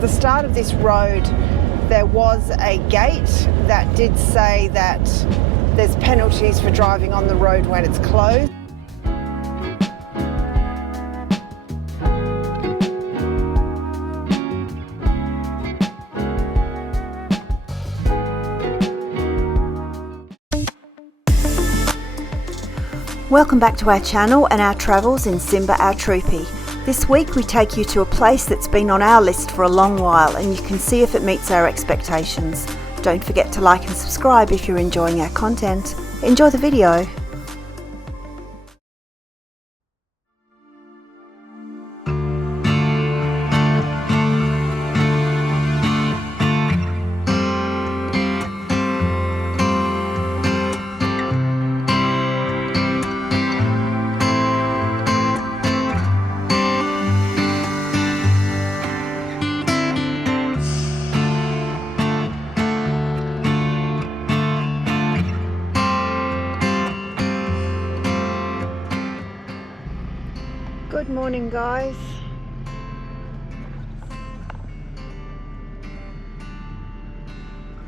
At the start of this road, there was a gate that did say that there's penalties for driving on the road when it's closed. Welcome back to our channel and our travels in Simba, our troopy. This week we take you to a place that's been on our list for a long while, and you can see if it meets our expectations. Don't forget to like and subscribe if you're enjoying our content. Enjoy the video. Good morning, guys.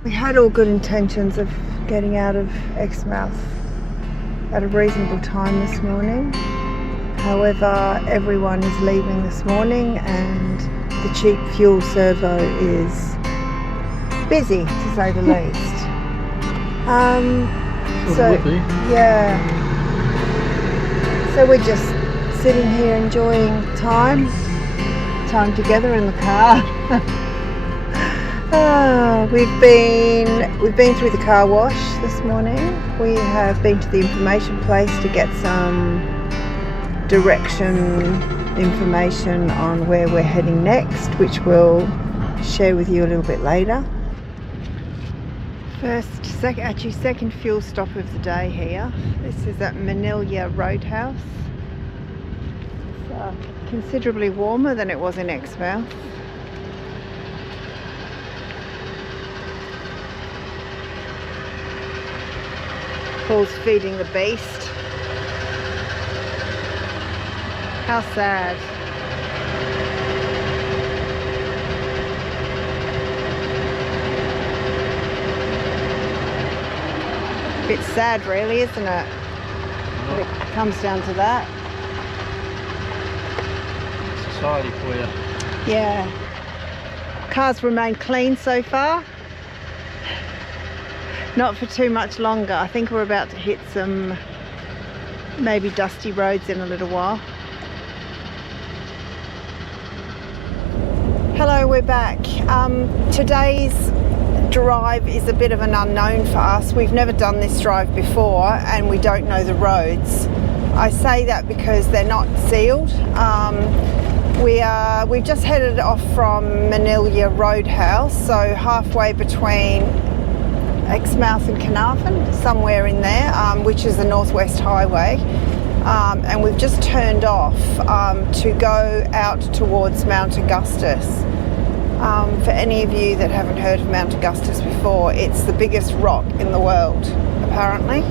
We had all good intentions of getting out of Exmouth at a reasonable time this morning. However, everyone is leaving this morning and the cheap fuel servo is busy, to say the least. Yeah. So we're just sitting here enjoying time together in the car. We've been through the car wash this morning. We have been to the information place to get some direction information on where we're heading next, which we'll share with you a little bit later. Second fuel stop of the day here. This is at Manila Roadhouse. Considerably warmer than it was in Exmouth. Paul's feeding the beast. How sad. A bit sad really, isn't it? But it comes down to that. For you. Yeah. Cars remain clean so far. Not for too much longer. I think we're about to hit some maybe dusty roads in a little while. Hello, we're back. Today's drive is a bit of an unknown for us. We've never done this drive before and we don't know the roads. I say that because they're not sealed. We've just headed off from Manila Roadhouse, so halfway between Exmouth and Carnarvon, somewhere in there, which is the Northwest Highway, and we've just turned off to go out towards Mount Augustus. For any of you that haven't heard of Mount Augustus before, it's the biggest rock in the world, apparently.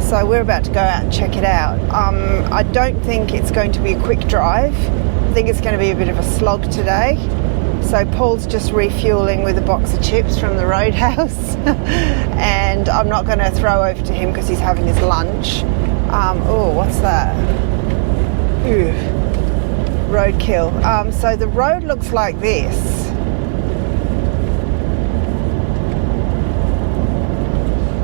So we're about to go out and check it out. I don't think it's going to be a quick drive. I think it's going to be a bit of a slog today. So Paul's just refueling with a box of chips from the Roadhouse. And I'm not going to throw over to him because he's having his lunch. Oh, what's that? Ooh, roadkill. So the road looks like this.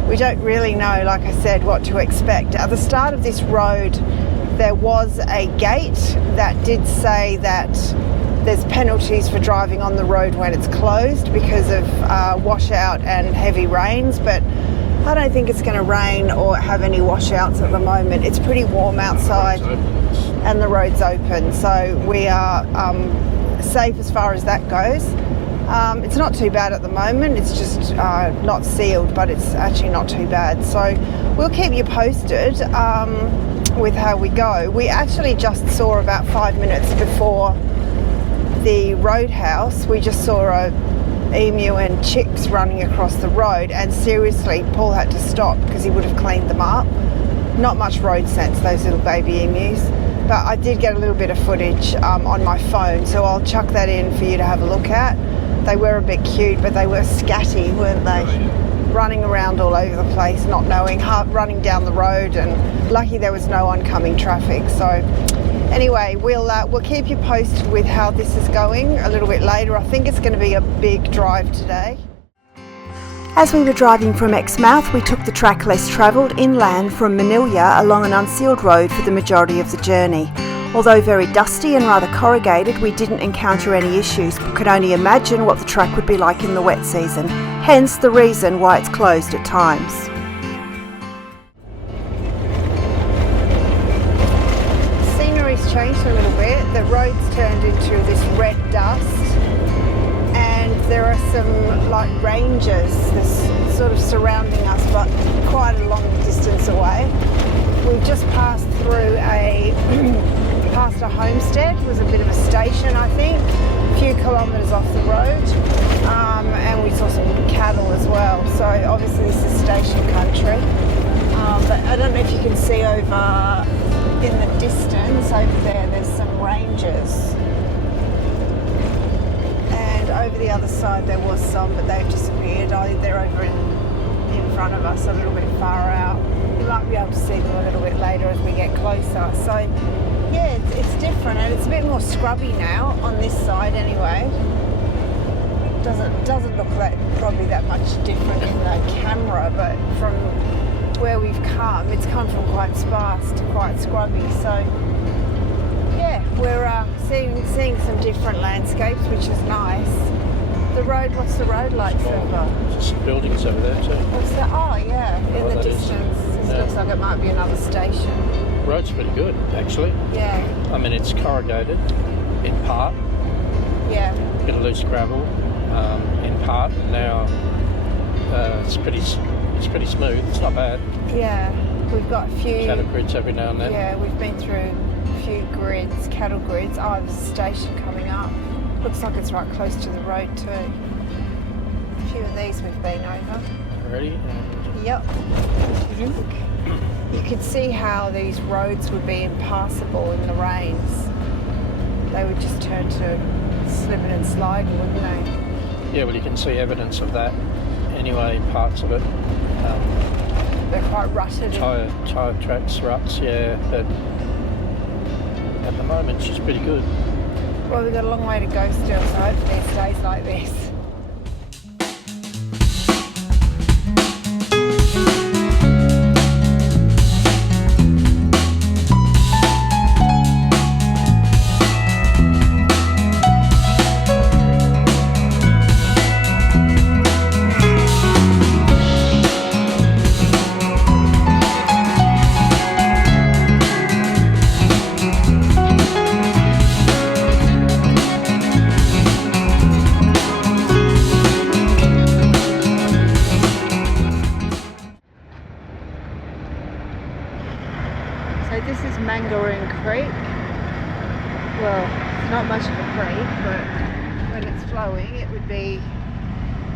We don't really know, like I said, what to expect. At the start of this road, there was a gate that did say that there's penalties for driving on the road when it's closed because of washout and heavy rains, but I don't think it's going to rain or have any washouts at the moment. It's pretty warm outside and the road's open, so we are safe as far as that goes. It's not too bad at the moment. It's just not sealed, but it's actually not too bad. So we'll keep you posted with how we go. We actually just saw about 5 minutes before the Roadhouse, we just saw a emu and chicks running across the road, and seriously, Paul had to stop because he would have cleaned them up. Not much road sense, those little baby emus. but I did get a little bit of footage on my phone, so I'll chuck that in for you to have a look at. They were a bit cute, but they were scatty, weren't they? Running around all over the place, not knowing, running down the road, and lucky there was no oncoming traffic. So anyway, we'll keep you posted with how this is going a little bit later. I think it's going to be a big drive today. As we were driving from Exmouth, we took the track less travelled inland from Manila along an unsealed road for the majority of the journey. Although very dusty and rather corrugated, we didn't encounter any issues, but could only imagine what the track would be like in the wet season, hence the reason why it's closed at times. Scenery's changed a little bit. The road's turned into this red dust, and there are some like ranges that's sort of surrounding us, but quite a long distance away. We've just passed through past a homestead. It was a bit of a station, I think, a few kilometres off the road, and we saw some cattle as well. So obviously this is station country, but I don't know if you can see over in the distance over there, there's some ranges, and over the other side there was some, but they've disappeared. They're over in front of us, a little bit far out. You might be able to see them a little bit later as we get closer. So yeah, it's different, and it's a bit more scrubby now on this side anyway. Doesn't look like probably that much different in the camera, but from where we've come, it's come from quite sparse to quite scrubby. So yeah, we're seeing some different landscapes, which is nice. The road, what's the road like, Trevor? There's some buildings over there too. What's that? Oh yeah, in the distance. This looks like it might be another station. The road's pretty good, actually. Yeah. I mean, it's corrugated in part. Yeah. Bit of loose gravel in part, and now it's pretty smooth. It's not bad. Yeah, we've got a few cattle grids every now and then. Yeah, we've been through a few grids, cattle grids. Oh, there's a station coming up. Looks like it's right close to the road too. A few of these we've been over. Ready? And yep. You could see how these roads would be impassable in the rains. They would just turn to slipping and sliding, wouldn't they? yeah, well, you can see evidence of that anyway, parts of it. They're quite rutted. Tyre tracks, ruts, yeah, but at the moment she's pretty good. Well, we've got a long way to go still, so hopefully it stays like this. So this is Mangaroon Creek. Well, it's not much of a creek, but when it's flowing it would be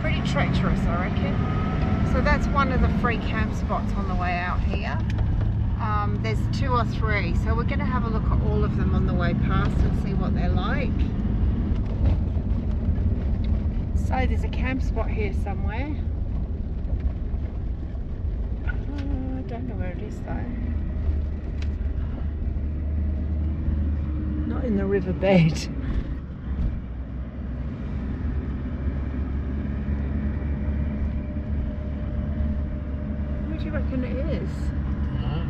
pretty treacherous, I reckon. So that's one of the free camp spots on the way out here. There's 2 or 3, so we're going to have a look at all of them on the way past and see what they're like. So there's a camp spot here somewhere. I don't know where it is though. Not in the riverbed. Where do you reckon it is? Ah.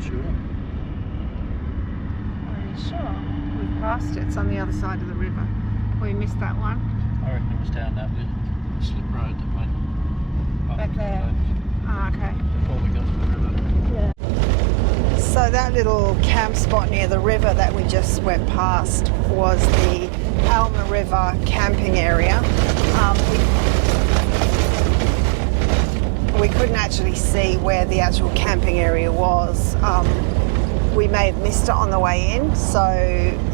Sure. Are you sure? We've passed it. It's on the other side of the river. We missed that one. I reckon it was down that little slip road that went up Back to there. the left Ah, okay. before we got to the river. Yeah. So that little camp spot near the river that we just went past was the Alma River camping area. We couldn't actually see where the actual camping area was, we may have missed it on the way in. So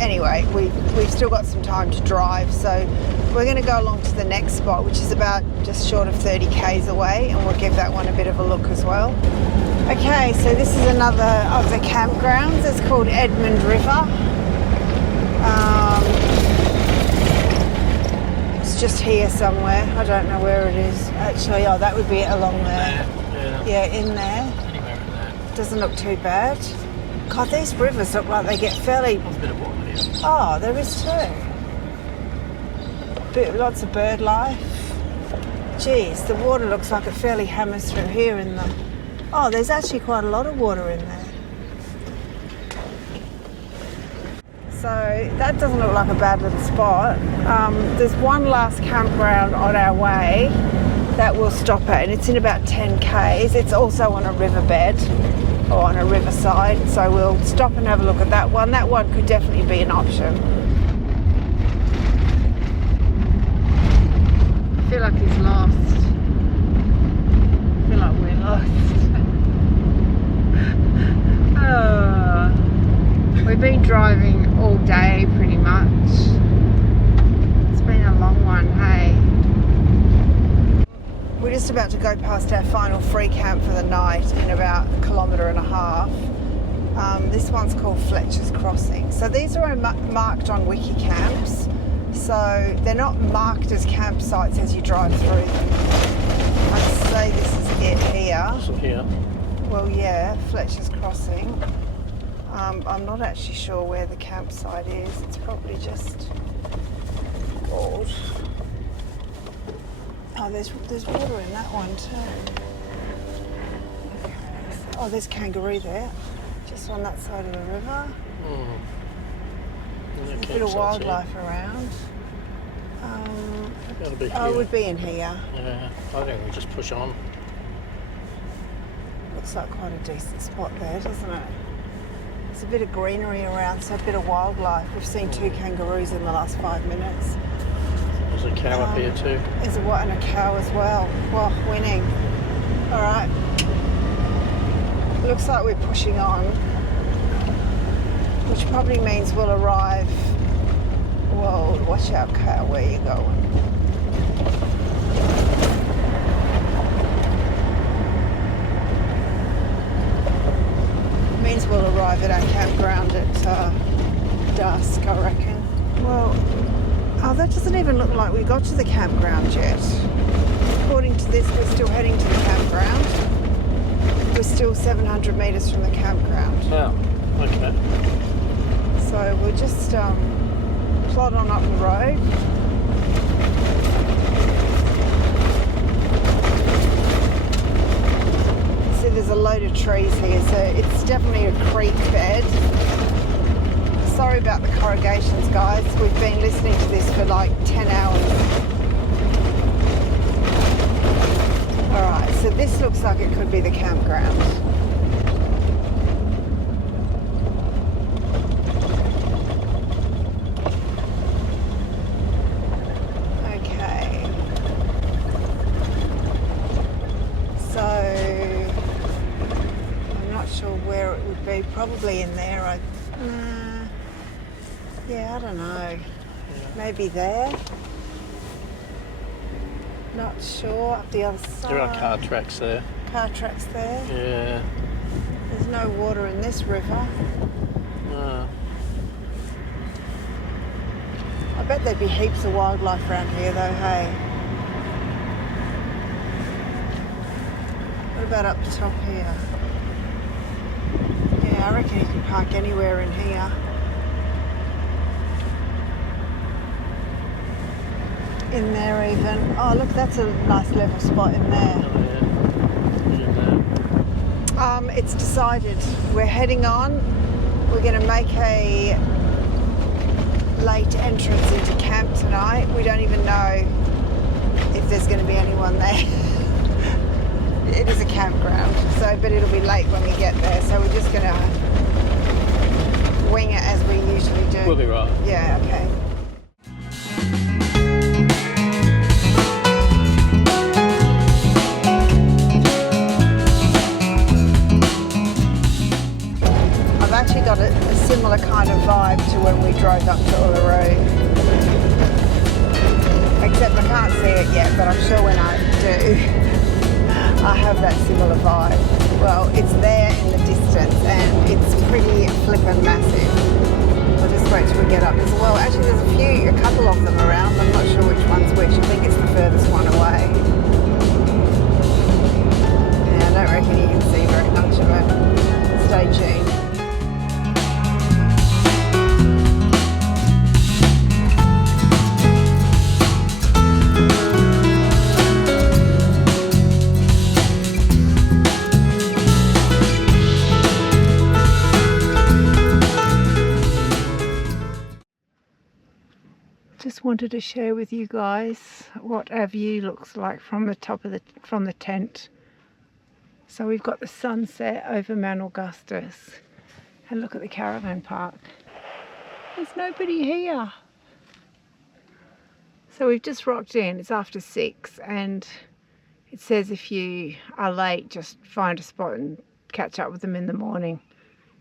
anyway, we've still got some time to drive. So we're going to go along to the next spot, which is about just short of 30 k's away, and we'll give that one a bit of a look as well. Okay, so this is another of the campgrounds. It's called Edmund River. It's just here somewhere. I don't know where it is actually. Oh, that would be it along there. Yeah, in there. Anywhere in there. Doesn't look too bad. God, these rivers look like they get fairly... There's a bit of water here. Oh, there is too. Lots of bird life. Geez, the water looks like it fairly hammers through here in the... Oh, there's actually quite a lot of water in there. So that doesn't look like a bad little spot. There's one last campground on our way that we'll stop at, and it's in about 10 k's. It's also on a riverbed or on a riverside, so we'll stop and have a look at that one. That one could definitely be an option. I feel like he's lost. I feel like we're lost. We've been driving all day pretty much. It's been a long one, hey? We're just about to go past our final free camp for the night in about 1.5 kilometres. This one's called Fletcher's Crossing. So these are marked on wiki camps. So they're not marked as campsites as you drive through them. I'd say this is it here. So here. Well, yeah, Fletcher's Crossing. I'm not actually sure where the campsite is. It's probably just called. Oh, there's water in that one too. Okay. Oh, there's kangaroo there, just on that side of the river. There's a bit of wildlife around. It would be in here. Yeah, I think we just push on. Looks like quite a decent spot there, doesn't it? There's a bit of greenery around, so a bit of wildlife. We've seen 2 kangaroos in the last 5 minutes. There's a cow up here too. There's a what and a cow as well. Well, winning. All right. Looks like we're pushing on, which probably means we'll arrive. Whoa, watch out, cow, where are you going? Means we'll arrive at our campground at dusk, I reckon. Well, oh, that doesn't even look like we got to the campground yet. According to this, we're still heading to the campground. We're still 700 metres from the campground. Oh, okay. So we'll just plod on up the road. See, there's a load of trees here, so it's definitely a creek bed. Sorry about the corrugations, guys. We've been listening to this for like 10 hours. Alright, so this looks like it could be the campground. Okay. So, I'm not sure where it would be. Probably in there. Yeah, I don't know. Maybe there. Not sure. Up the other side. There are car tracks there. Car tracks there. Yeah. There's no water in this river. No. I bet there'd be heaps of wildlife around here though, hey? What about up the top here? Yeah, I reckon you can park anywhere in here. In there even. Oh look, that's a nice level spot in there. Oh, yeah. It's decided. We're heading on. We're going to make a late entrance into camp tonight. We don't even know if there's going to be anyone there. It is a campground, so but it'll be late when we get there. So we're just going to wing it as we usually do. We'll be right. Yeah. Okay. actually got a similar kind of vibe to when we drove up to Uluru. Except I can't see it yet, but I'm sure when I do, I have that similar vibe. Well, it's there in the distance and it's pretty flippin' massive. I'll just wait till we get up. Well, actually there's a couple of them around. I'm not sure which one's which. I think it's the furthest one away. Yeah, I don't reckon you can see very much of it. Stay tuned. Just wanted to share with you guys what our view looks like from the top of the tent. So we've got the sunset over Mount Augustus, and look at the caravan park. There's nobody here. So we've just rocked in. It's after 6, and it says if you are late, just find a spot and catch up with them in the morning.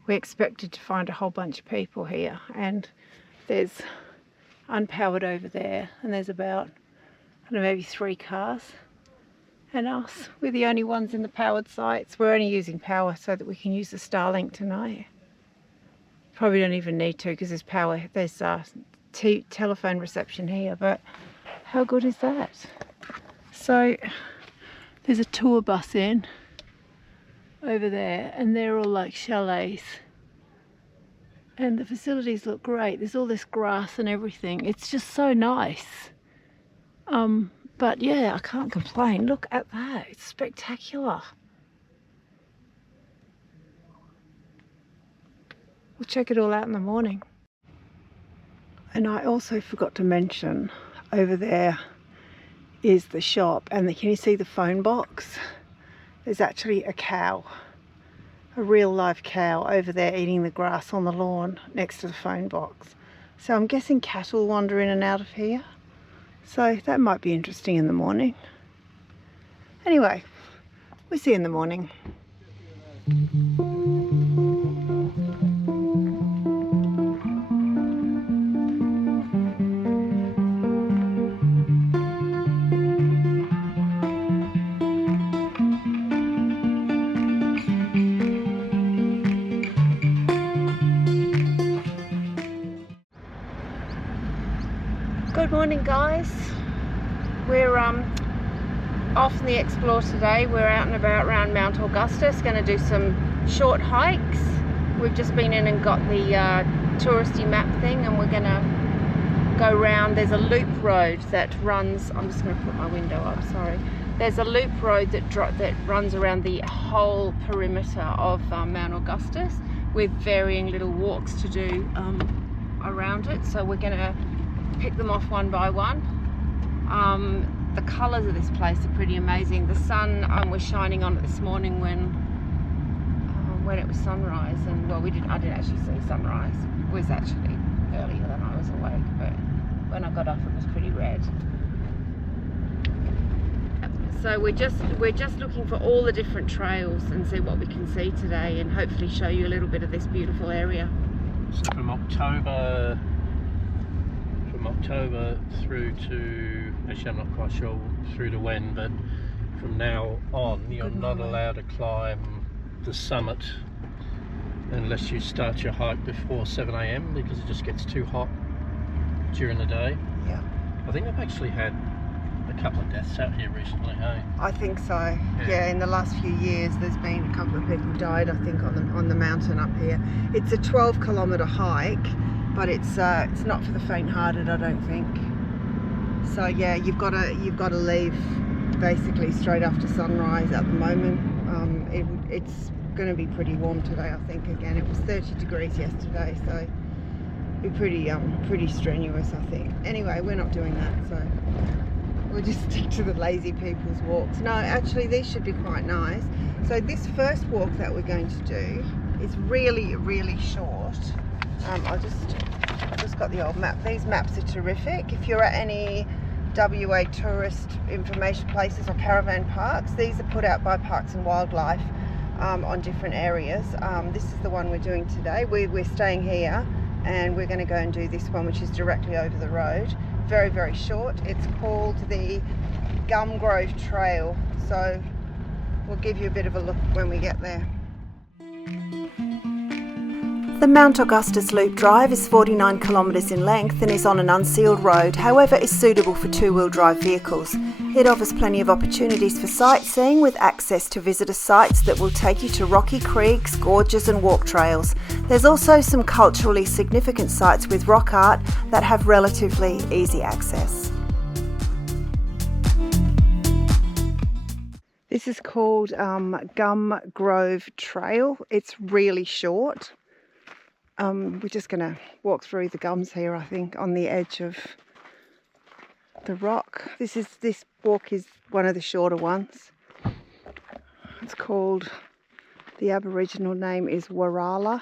We expected to find a whole bunch of people here, and there's unpowered over there, and there's about, I don't know, maybe 3 cars, and us. We're the only ones in the powered sites. We're only using power so that we can use the Starlink tonight. Probably don't even need to because there's power, there's telephone reception here, but how good is that? So there's a tour bus in over there, and they're all like chalets. And the facilities look great. There's all this grass and everything. It's just so nice. But yeah, I can't complain. Look at that. It's spectacular. We'll check it all out in the morning. And I also forgot to mention, over there is the shop. And can you see the phone box? There's actually a cow. A real live cow over there eating the grass on the lawn next to the phone box. So I'm guessing cattle wander in and out of here. So that might be interesting in the morning. Anyway, we'll see you in the morning. Good morning, guys. We're off on the explore today. We're out and about around Mount Augustus, going to do some short hikes. We've just been in and got the touristy map thing, and we're going to go round. There's a loop road that runs, I'm just going to put my window up, sorry. There's a loop road that runs around the whole perimeter of Mount Augustus, with varying little walks to do around it. So we're going to pick them off one by one. The colours of this place are pretty amazing. The sun was shining on it this morning when it was sunrise, and well, I didn't actually see sunrise. It was actually earlier than I was awake, but when I got up it was pretty red. So we're just looking for all the different trails and see what we can see today, and hopefully show you a little bit of this beautiful area. So from October through to, actually I'm not quite sure through to when, but from now on you're not allowed to climb the summit unless you start your hike before 7 AM because it just gets too hot during the day. Yeah. I think I've actually had a couple of deaths out here recently, hey? I think so. Yeah, in the last few years there's been a couple of people died, I think, on the mountain up here. It's a 12-kilometre hike, but it's not for the faint-hearted, I don't think. So yeah, you've got to leave basically straight after sunrise at the moment. It's going to be pretty warm today, I think. Again, it was 30 degrees yesterday, so it'll be pretty strenuous, I think. Anyway, we're not doing that, so we'll just stick to the lazy people's walks. No, actually these should be quite nice. So this first walk that we're going to do is really, really short. I've just got the old map. These maps are terrific. If you're at any WA tourist information places or caravan parks, these are put out by Parks and Wildlife. on different areas. This is the one we're doing today. We're staying here and we're going to go and do this one, which is directly over the road. Very, very short. It's called the Gum Grove Trail. So we'll give you a bit of a look when we get there. The Mount Augustus Loop Drive is 49 kilometres in length and is on an unsealed road, however is suitable for two-wheel drive vehicles. It offers plenty of opportunities for sightseeing with access to visitor sites that will take you to rocky creeks, gorges and walk trails. There's also some culturally significant sites with rock art that have relatively easy access. This is called Gum Grove Trail. It's really short. We're just going to walk through the gums here, I think, on the edge of the rock. This walk is one of the shorter ones. It's called, the Aboriginal name is Warala.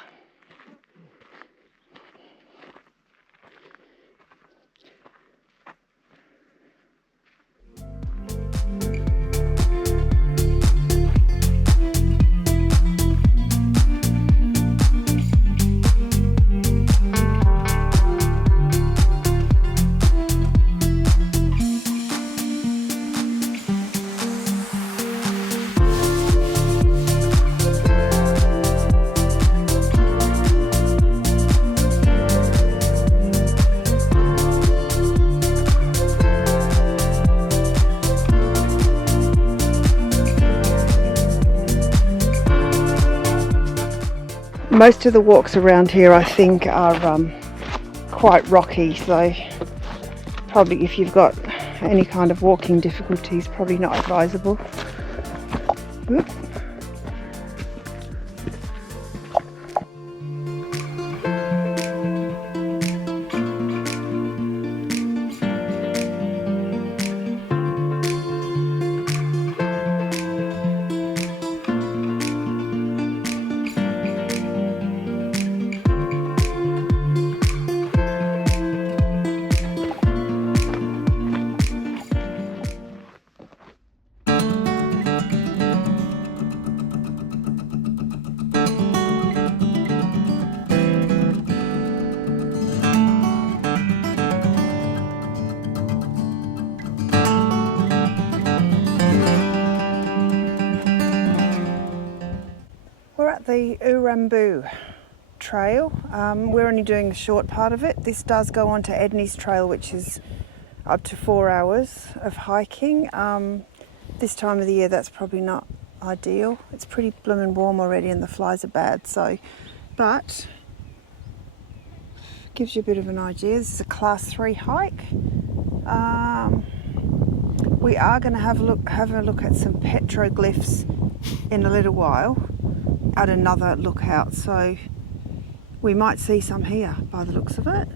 Most of the walks around here, I think, are quite rocky, so probably if you've got any kind of walking difficulties, probably not advisable. Oop. The Urambu Trail. We're only doing the short part of it. This does go on to Edney's Trail, which is up to 4 hours of hiking. This time of the year that's probably not ideal. It's pretty blooming warm already and the flies are bad, so, but gives you a bit of an idea. This is a class 3 hike. We are going to have a look at some petroglyphs in a little while at another lookout, so we might see some here by the looks of it.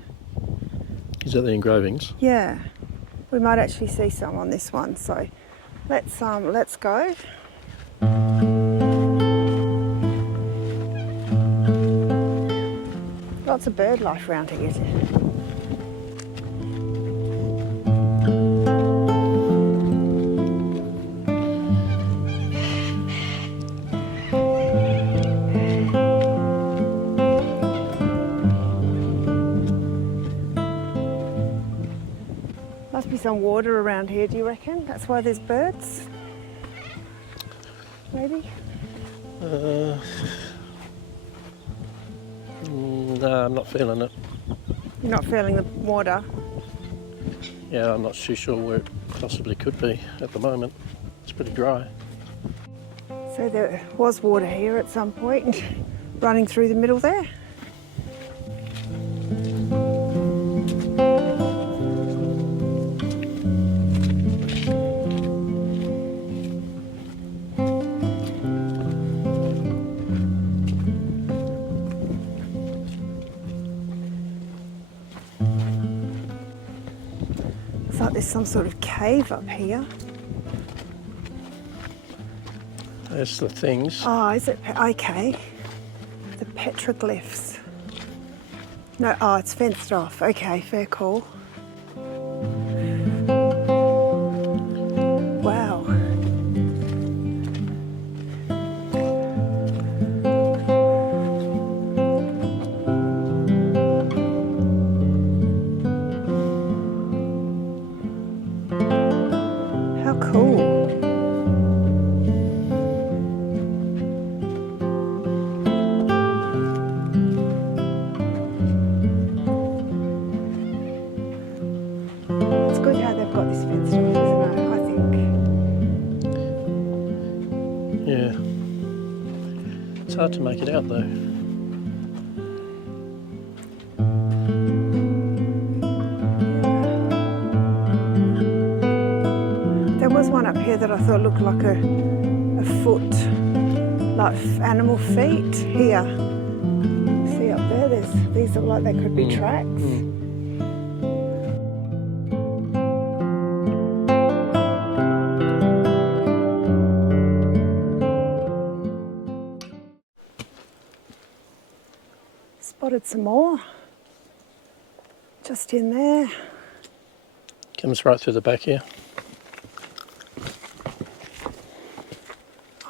Is that the engravings? Yeah, we might actually see some on this one, so let's go. Lots of bird life around here. Must be some water around here, do you reckon? That's why there's birds? Maybe? No, I'm not feeling it. You're not feeling the water? Yeah, I'm not too sure where it possibly could be at the moment. It's pretty dry. So there was water here at some point, running through the middle there. Looks like there's some sort of cave up here. There's the things. Oh, is it? Okay. The petroglyphs. No, oh, it's fenced off. Okay, fair call. Wow. hard to make it out though. There was one up here that I thought looked like a foot, like animal feet. Here, see up there, these look like they could be tracks. Spotted some more, just in there. Comes right through the back here.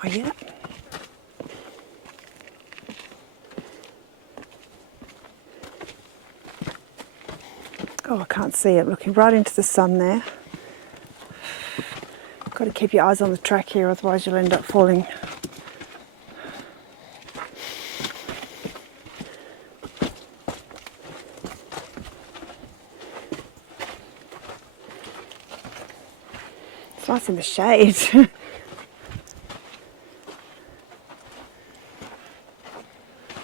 Oh yeah. Oh, I can't see it, looking right into the sun there. Got to keep your eyes on the track here, otherwise you'll end up falling. It's nice in the shade.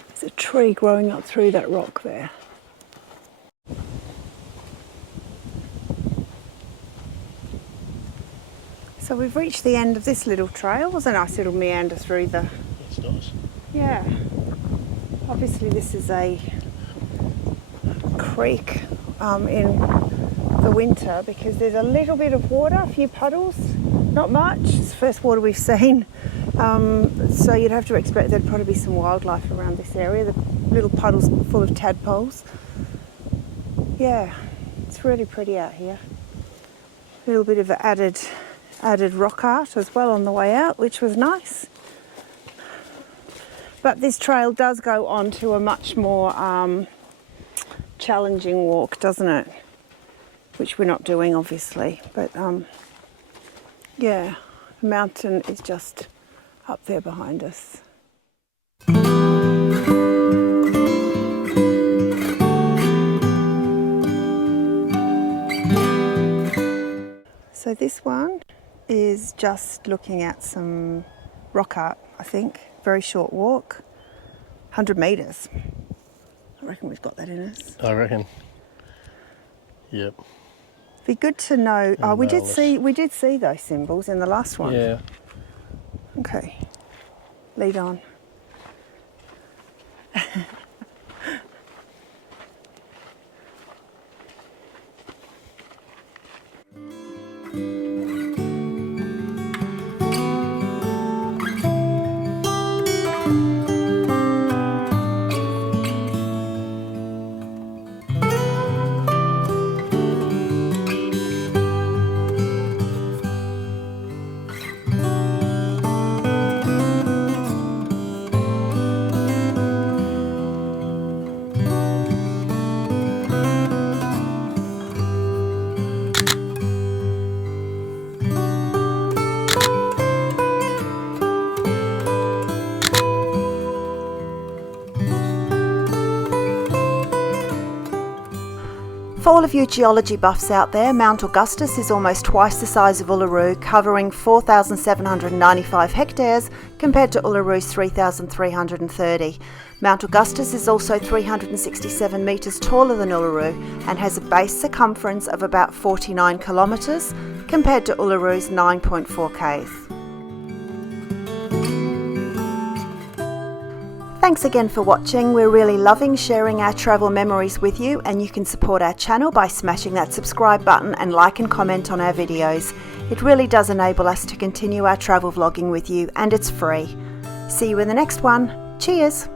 There's a tree growing up through that rock there. So we've reached the end of this little trail. It was a nice little meander through the... That's nice. Yeah. Obviously this is a creek in the winter because there's a little bit of water, a few puddles, not much. It's the first water we've seen. So you'd have to expect there'd probably be some wildlife around this area. The little puddles full of tadpoles. Yeah, it's really pretty out here. A little bit of added rock art as well on the way out, which was nice. But this trail does go on to a much more challenging walk, doesn't it? Which we're not doing, obviously. But yeah, the mountain is just up there behind us. So this one is just looking at some rock art, I think. Very short walk, 100 metres. I reckon we've got that in us. I reckon. Yep. Be good to know. Oh, we did see those symbols in the last one. Yeah. Okay. Lead on. For all of you geology buffs out there, Mount Augustus is almost twice the size of Uluru, covering 4,795 hectares compared to Uluru's 3,330. Mount Augustus is also 367 metres taller than Uluru and has a base circumference of about 49 kilometres compared to Uluru's 9.4 k's. Thanks again for watching. We're really loving sharing our travel memories with you, and you can support our channel by smashing that subscribe button and like and comment on our videos. It really does enable us to continue our travel vlogging with you, and it's free. See you in the next one. Cheers!